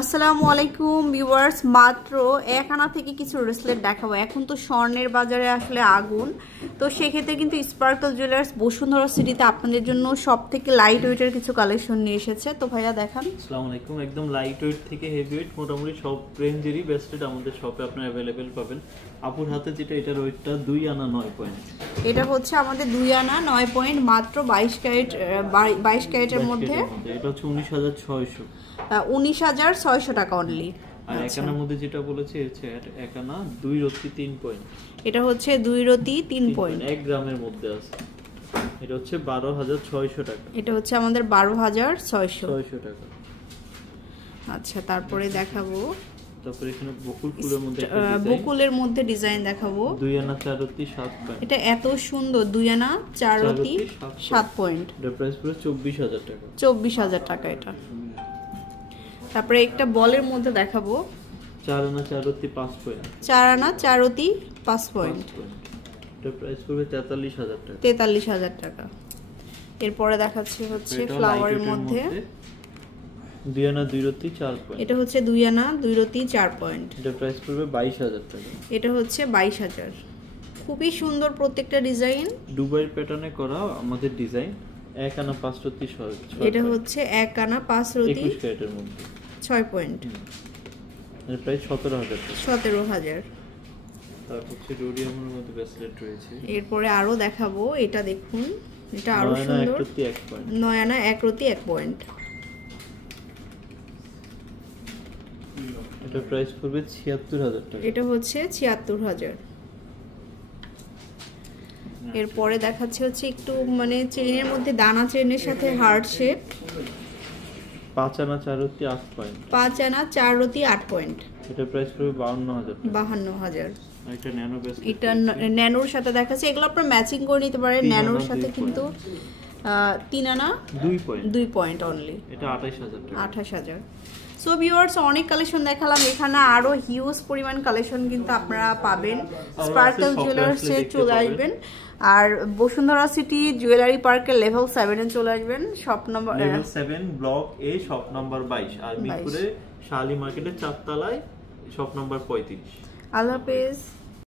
আসসালামু আলাইকুম ভিউয়ার্স, মাত্র এক আনা থেকে কিছু ব্রেসলেট দেখাবো। এখন তো স্বর্ণের বাজারে আসলে আগুন, তো সেক্ষেত্রে কিন্তু স্পার্কল জুয়েলার্স বসুন্ধরা সিটিতে আপনাদের জন্য সব থেকে লাইট ওয়েটের কিছু কালেকশন নিয়ে এসেছে। তো ভাইয়া দেখান। আসসালামু আলাইকুম। একদম লাইট ওয়েট থেকে হেভি ওয়েট মোটামুটি সব রেঞ্জেরই ব্রেসলেট আমাদের শপে আপনারা অ্যাভেলেবেল পাবেন। আপুর হাতে যেটা, এটার ওয়েটটা 2 আনা 9 পয়েন্ট। এটা হচ্ছে আমাদের 2 আনা 9 পয়েন্ট, মাত্র 22 ক্যারেটের মধ্যে। এটা হচ্ছে 19,600 19,600 টাকা অনলি। আর এক আনার মধ্যে যেটা বলেছি হচ্ছে এক আনা 2 রতি 3 পয়েন্ট। এটা হচ্ছে 2 রতি 3 পয়েন্ট, 1 গ্রামের মধ্যে আছে। এটা হচ্ছে 12,600 টাকা। এটা হচ্ছে আমাদের 12,600 টাকা। আচ্ছা, তারপরে দেখাবো। তারপরে এখানে বকুল ফুলের মধ্যে বকুলের মধ্যে ডিজাইন দেখাবো। 2 আনা 4 রতি 7 পয়েন্ট। এটা এত সুন্দর, 2 আনা 4 রতি 7 পয়েন্ট। এর প্রাইস পুরো 24,000 টাকা। 24,000 টাকা এটা। তারপরে একটা বলের মধ্যে দেখাবো। 4 আনা 4 রতি 5 পয়েন্ট। 4 আনা 4 রতি 5 পয়েন্ট। এর প্রাইস পুরো 43,000 টাকা। 43,000 টাকা। এরপরে দেখাচ্ছি হচ্ছে ফ্লাওয়ারের মধ্যে 2 আনা 2 রতি 4 পয়েন্ট। এটা হচ্ছে 2 আনা 2 রতি 4 পয়েন্ট। এটার প্রাইস পড়বে 22,000 টাকা। এটা হচ্ছে 22,000। খুবই সুন্দর প্রত্যেকটা ডিজাইন, দুবাইয়ের প্যাটার্নে করা আমাদের ডিজাইন। 1 আনা 5 রতি 6। এটা হচ্ছে 1 আনা 5 রতি 21 ক্যারেটের মধ্যে 6 পয়েন্ট। এর প্রাইস 17,000 টাকা। 17,000। তারপর হচ্ছে রোডিয়ামের মধ্যে ব্রেসলেট রয়েছে। এরপরে আরো দেখাবো। এটা দেখুন, এটা আরো সুন্দর। 9 আনা 1 রতি 1 পয়েন্ট। 9 আনা 1 রতি 1 পয়েন্ট। এটার প্রাইস পড়বে 76,000 টাকা। এটা হচ্ছে 76,000। এরপরে দেখাচ্ছে হচ্ছে একটু মানে চেইনের মধ্যে দানা চেইনের সাথে হার্ট শেপ। 5 আনা 4 রতি 8 পয়েন্ট। 5 আনা 4 রতি 8 পয়েন্ট। এটার প্রাইস পড়বে 52,000 টাকা। 52,000। একটা ন্যানো ব্রেসলেট, এটা ন্যানোর সাথে দেখাচ্ছে। এগুলো আপনারা ম্যাচিং করে নিতে পারেন ন্যানোর সাথে, কিন্তু 3 আনা 2 পয়েন্ট অনলি। এটা 28,000 টাকা। 28,000। সো ভিউয়ার্স, অনেক কালেকশন দেখালাম, এখানে আরো হিউজ পরিমাণ কালেকশন কিন্তু আপনারা পাবেন। স্পার্কল জুয়েলার্সে চলে আসবেন, আর বসুন্ধরা সিটি জুয়েলারি পার্কের লেভেল 7 এ চলে আসবেন। শপ নম্বর লেভেল 7 ব্লক এ, শপ নাম্বার 22। আর মিরপুরে শালি মার্কেটের 4 তলায় শপ নাম্বার 35। আল্লাহ হাফেজ।